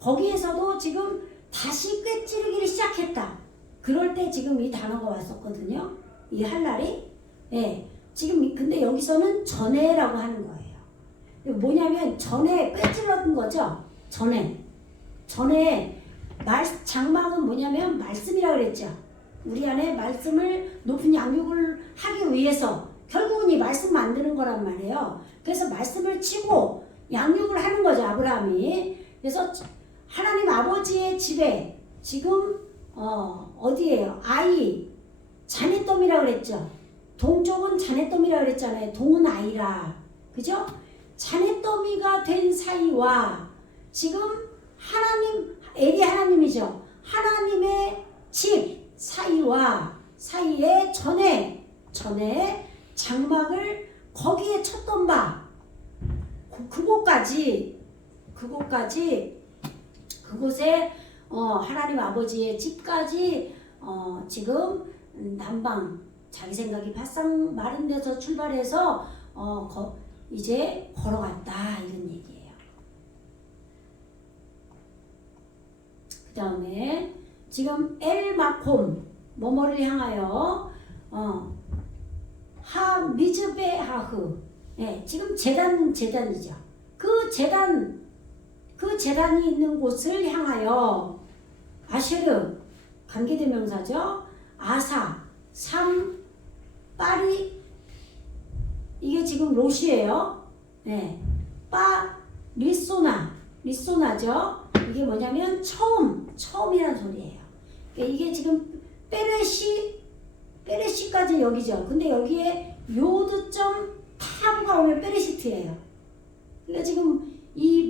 거기에서도 지금 다시 꿰찌르기를 시작했다. 그럴 때 지금 이 단어가 왔었거든요. 이 할랄이. 예. 지금 근데 여기서는 전에라고 하는 거예요. 뭐냐면 전에 꿰찔렀던 거죠. 전에 장막은 뭐냐면 말씀이라고 그랬죠. 우리 안에 말씀을 높은 양육을 하기 위해서 결국은 이 말씀 만드는 거란 말이에요. 그래서 말씀을 치고 양육을 하는 거죠, 아브라함이. 그래서 하나님 아버지의 집에 지금 어디예요? 아이, 자네덤이라고 그랬죠. 동쪽은 자네덤이라고 그랬잖아요. 동은 아이라. 그죠? 자네더미가 된 사이와 지금 하나님, 엘이 하나님이죠. 하나님의 집 사이에 전에 장막을 거기에 쳤던 바 그곳에 하나님 아버지의 집까지 지금 남방 자기 생각이 바싹 마른 데서 출발해서 이제 걸어갔다 이런 얘기예요. 그 다음에 지금 엘마콤 뭐뭐를 향하여 하 미즈베 하흐 지금 제단이죠. 그 제단이 있는 곳을 향하여 아쉐르 관계대명사죠. 아사, 삼, 파리 이게 지금 롯이에요. 리소나죠. 이게 뭐냐면 처음이라는 소리예요. 이게 지금 페레시까지 여기죠. 근데 여기에 요드점 탐가 오면 페레시트예요. 그러니까 지금 이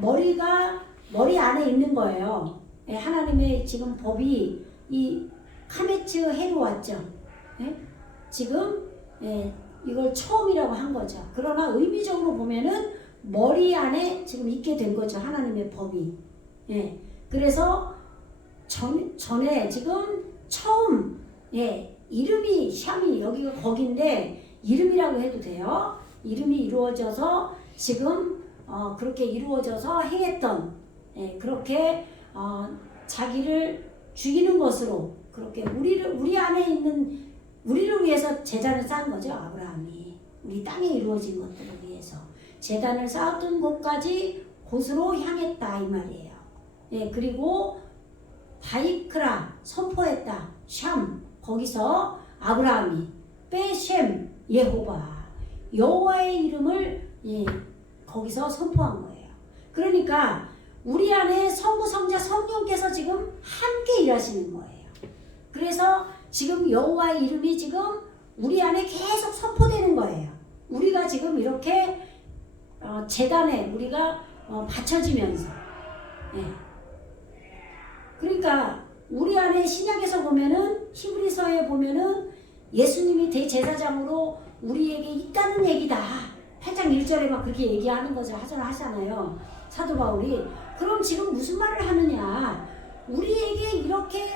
머리가 머리 안에 있는 거예요. 하나님의 지금 법이 이 카메츠 해로 왔죠. 지금 이걸 처음이라고 한 거죠. 그러나 의미적으로 보면은 머리 안에 지금 있게 된 거죠. 하나님의 법이. 그래서 전에 지금 처음 이름이 샴이 여기가 거긴데 이름이라고 해도 돼요. 이름이 이루어져서 지금 그렇게 이루어져서 행했던 그렇게 자기를 죽이는 것으로 그렇게 우리 안에 있는 우리를 위해서 제단을 쌓은 거죠. 아브라함이 우리 땅에 이루어진 것들을 위해서 제단을 쌓았던 곳으로 향했다 이 말이에요. 그리고 바이크라 선포했다. 샴 거기서 아브라함이 베셴 예호바 여호와의 이름을 거기서 선포한 거예요. 그러니까 우리 안에 성부 성자 성령께서 지금 함께 일하시는 거예요. 그래서 지금 여호와의 이름이 지금 우리 안에 계속 선포되는 거예요. 우리가 지금 이렇게 제단에 우리가 받쳐지면서 그러니까 우리 안에 신약에서 보면은 히브리서에 보면은 예수님이 대제사장으로 우리에게 있다는 얘기다. 8장 1절에 막 그렇게 얘기하는 거죠. 하잖아요. 사도 바울이. 그럼 지금 무슨 말을 하느냐. 우리에게 이렇게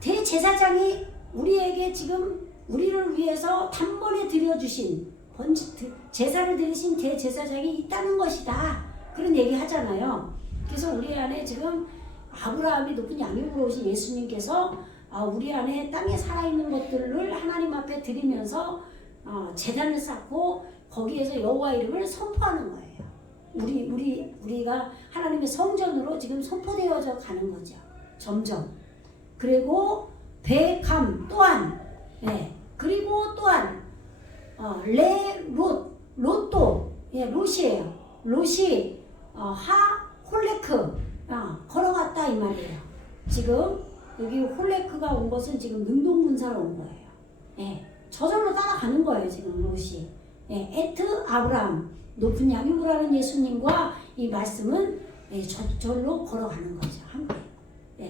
대제사장이 우리에게 지금 우리를 위해서 단번에 드려주신 제사를 드리신 대제사장이 있다는 것이다. 그런 얘기 하잖아요. 그래서 우리 안에 지금 아브라함이 높은 양육으로 오신 예수님께서 우리 안에 땅에 살아있는 것들을 하나님 앞에 드리면서 제단을 쌓고 거기에서 여호와 이름을 선포하는 거예요. 우리가 하나님의 성전으로 지금 선포되어져 가는 거죠. 점점. 그리고 베감 또한 그리고 또한 롯도 롯이에요. 롯이 홀레크 걸어갔다 이 말이에요. 지금 여기 홀레크가 온 것은 지금 능동문사로 온 거예요. 저절로 따라가는 거예요. 지금 롯이. 에트 아브라함, 높은 양육을 하는 예수님과 이 말씀은 저절로 걸어가는 거죠. 함께.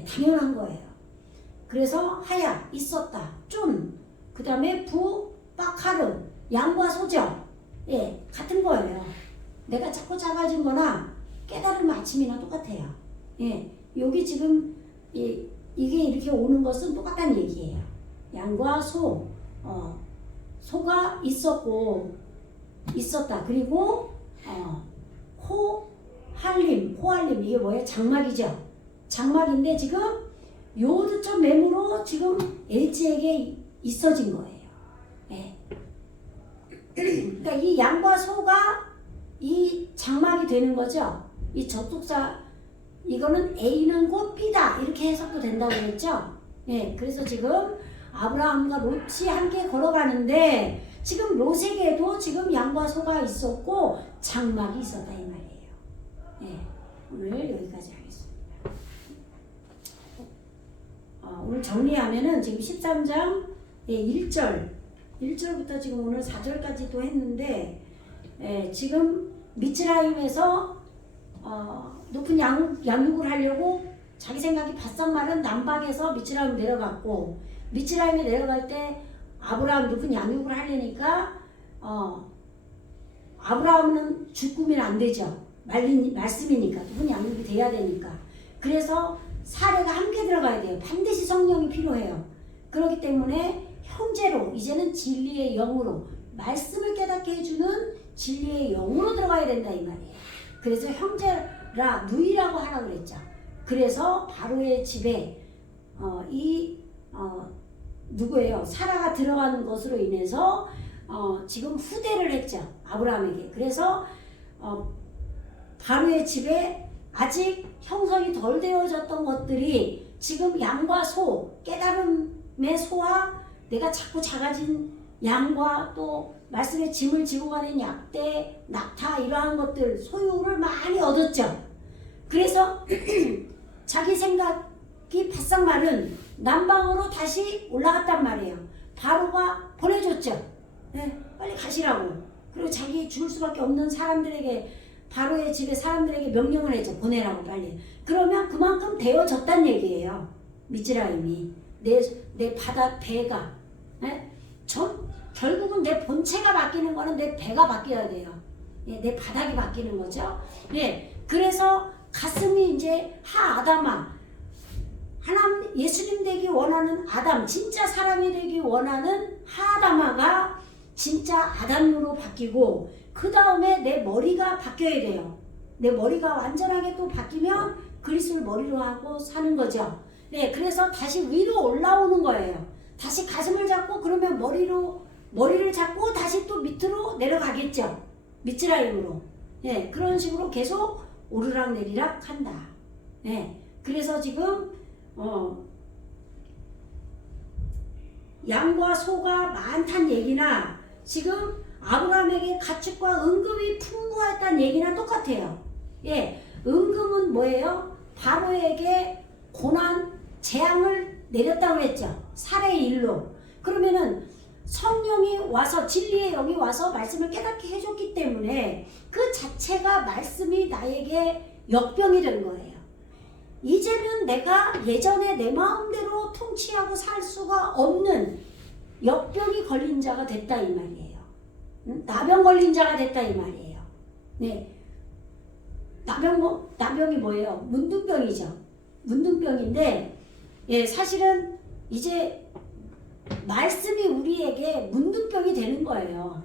당연한 거예요. 그래서 하야, 있었다, 쫀, 그 다음에 부, 빡하르, 양과 소적, 같은 거예요. 내가 자꾸 작아진 거나 깨달음 아침이나 똑같아요. 여기 지금 이게 이렇게 오는 것은 똑같다는 얘기예요. 양과 소, 소가 있었고 있었다. 그리고 호할림 이게 뭐예요? 장막이죠. 장막인데 지금 요드처 매무로 지금 엘지에게 있어진 거예요. 그러니까 이 양과 소가 이 장막이 되는 거죠. 이 접속사 이거는 A는 곧 B다 이렇게 해석도 된다고 그랬죠. 그래서 지금 아브라함과 롯이 함께 걸어가는데 지금 롯에게도 지금 양과 소가 있었고 장막이 있었다 이 말이에요. 오늘 여기까지 하겠습니다. 오늘 정리하면은 지금 13장 1절부터 지금 오늘 4절까지도 했는데 지금 미츠라임에서 높은 양육을 하려고 자기 생각이 바싹 마른 남방에서 미츠라임 내려갔고 미츠라임에 내려갈 때 아브라함 높은 양육을 하려니까 아브라함은 죽으면 안 되죠. 말씀이니까 높은 양육이 돼야 되니까. 그래서 사례가 함께 들어가야 돼요. 반드시 성령이 필요해요. 그렇기 때문에 형제로 이제는 진리의 영으로 말씀을 깨닫게 해주는 진리의 영으로 들어가야 된다 이 말이에요. 그래서 형제라 누이라고 하라 그랬죠. 그래서 바로의 집에 누구예요? 사라가 들어간 것으로 인해서 지금 후대를 했죠. 아브라함에게. 그래서 바로의 집에 아직 형성이 덜 되어졌던 것들이 지금 양과 소, 깨달음의 소와 내가 자꾸 작아진 양과 또 말씀의 짐을 지고 가는 약대, 낙타 이러한 것들 소유를 많이 얻었죠. 그래서 자기 생각이 바싹 마른 남방으로 다시 올라갔단 말이에요. 바로가 보내줬죠. 빨리 가시라고. 그리고 자기 죽을 수밖에 없는 사람들에게 바로의 집에 사람들에게 명령을 했죠. 보내라고 빨리. 그러면 그만큼 되어졌단 얘기예요. 미즈라임이 내 바다 배가 결국은 내 본체가 바뀌는 거는 내 배가 바뀌어야 돼요. 내 바닥이 바뀌는 거죠. 그래서 가슴이 이제 아담아 하나님 예수님 되기 원하는 아담 진짜 사람이 되기 원하는 아담아가 진짜 아담으로 바뀌고 그 다음에 내 머리가 바뀌어야 돼요. 내 머리가 완전하게 또 바뀌면 그리스도를 머리로 하고 사는 거죠. 그래서 다시 위로 올라오는 거예요. 다시 가슴을 잡고 그러면 머리를 잡고 다시 또 밑으로 내려가겠죠. 미츠라임으로. 그런 식으로 계속 오르락 내리락 한다. 그래서 지금 양과 소가 많다는 얘기나 지금 아브라함에게 가축과 은금이 풍부했다는 얘기나 똑같아요. 은금은 뭐예요? 바로에게 고난, 재앙을 내렸다고 했죠. 살해의 일로. 그러면은 성령이 와서 진리의 영이 와서 말씀을 깨닫게 해줬기 때문에 그 자체가 말씀이 나에게 역병이 된 거예요. 이제는 내가 예전에 내 마음대로 통치하고 살 수가 없는 역병이 걸린 자가 됐다 이 말이에요. 나병 걸린 자가 됐다 이 말이에요. 나병이 뭐예요? 문둥병이죠. 문둥병인데 사실은 이제 말씀이 우리에게 문둥병이 되는 거예요.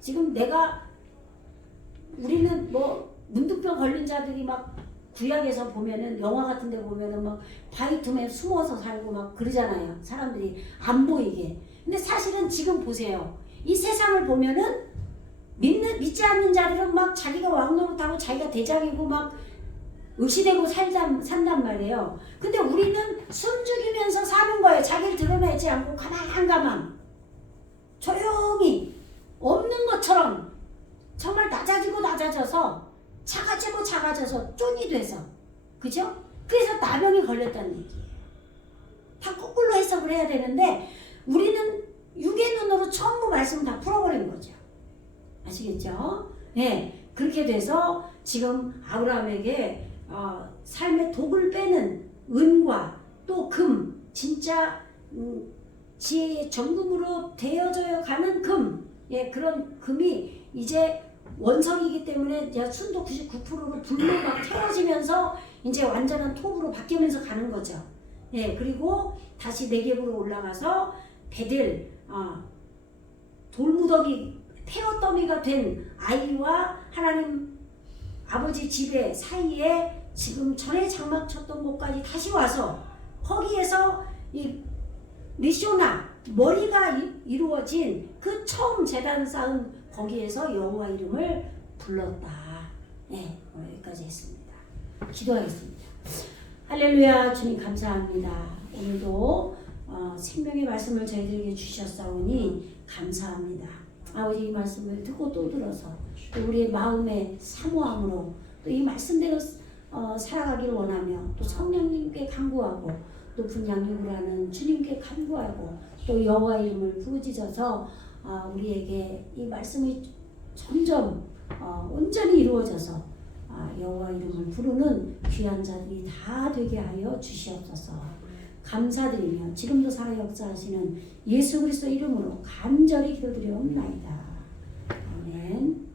지금 우리는 문둥병 걸린 자들이 막 구약에서 보면은 영화 같은 데 보면은 막 바위 틈에 숨어서 살고 막 그러잖아요. 사람들이 안 보이게. 근데 사실은 지금 보세요. 이 세상을 보면은 믿지 않는 자들은 막 자기가 왕노릇하고 자기가 대장이고 막 의시되고 산단 말이에요. 근데 우리는 숨죽이면서 사는 거예요. 자기를 드러내지 않고 가만 조용히 없는 것처럼 정말 낮아져서 작아져서 쫀이 돼서 그죠? 그래서 나병이 걸렸다는 얘기예요. 다 거꾸로 해석을 해야 되는데 우리는 육의 눈으로 전부 말씀 다 풀어버린 거죠. 아시겠죠? 네, 그렇게 돼서 지금 아브라함에게 삶의 독을 빼는 은과 또 금, 진짜 지혜의 정금으로 되어져 가는 금, 예, 그런 금이 이제 원석이기 때문에 순도 99%로 불로 막 태워지면서 이제 완전한 톱으로 바뀌면서 가는 거죠. 예, 그리고 다시 네겝으로 올라가서 베델, 돌무더기 태어더미가 된 아이와 하나님 아버지 집의 사이에 지금 전에 장막 쳤던 곳까지 다시 와서 거기에서 이 리쇼나 머리가 이루어진 그 처음 제단 쌓은 거기에서 여호와 이름을 불렀다. 네, 여기까지 했습니다. 기도하겠습니다. 할렐루야. 주님 감사합니다. 오늘도 생명의 말씀을 저희들에게 주셨사오니 감사합니다. 아버지 이 말씀을 듣고 또 들어서 또 우리의 마음의 사모함으로 또 이 말씀대로 살아가기를 원하며 또 성령님께 간구하고 높은 양육을 하는 주님께 간구하고 또 여호와 이름을 부르짖어서 우리에게 이 말씀이 점점 온전히 이루어져서 여호와 이름을 부르는 귀한 자들이 다 되게 하여 주시옵소서. 감사드리며 지금도 살아 역사하시는 예수 그리스도 이름으로 간절히 기도드리옵나이다. 아멘.